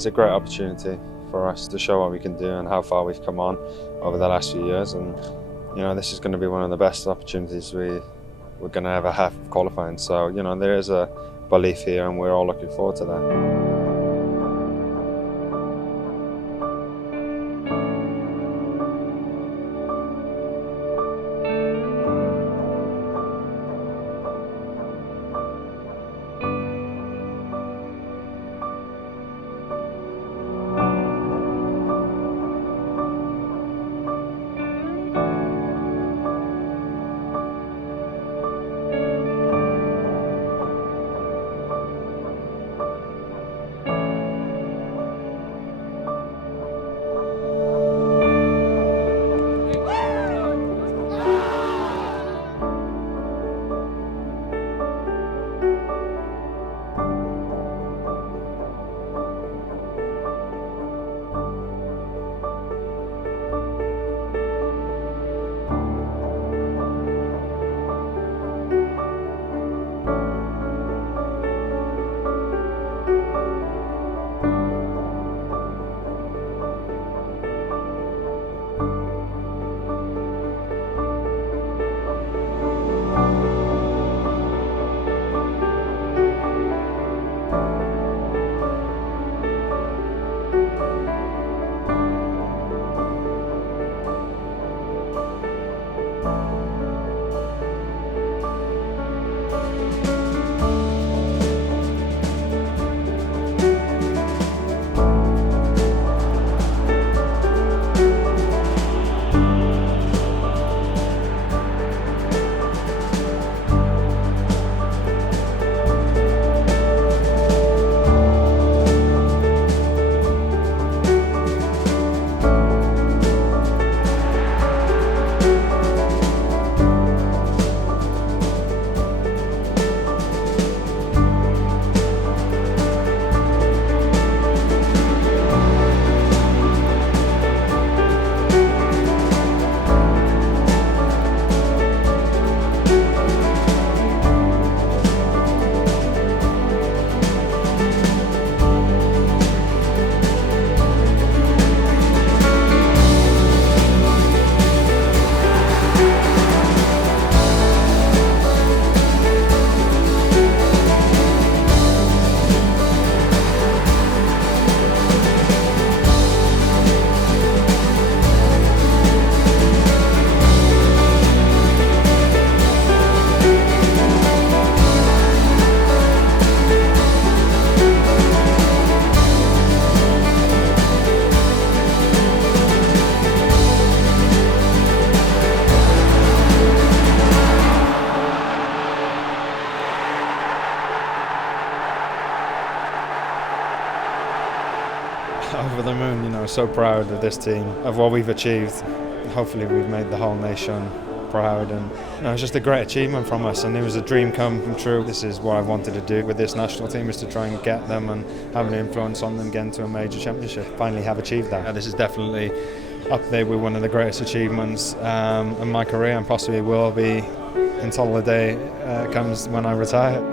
it's a great opportunity for us to show what we can do and how far we've come on over the last few years. And this is going to be one of the best opportunities we're going to ever have qualifying. So there is a belief here, and we're all looking forward to that. Over the moon, so proud of this team, of what we've achieved. Hopefully we've made the whole nation proud, and it's just a great achievement from us, and it was a dream come true. This is what I wanted to do with this national team, is to try and get them and have an influence on them getting to a major championship. Finally have achieved that. This is definitely up there with one of the greatest achievements in my career, and possibly will be until the day comes when I retire.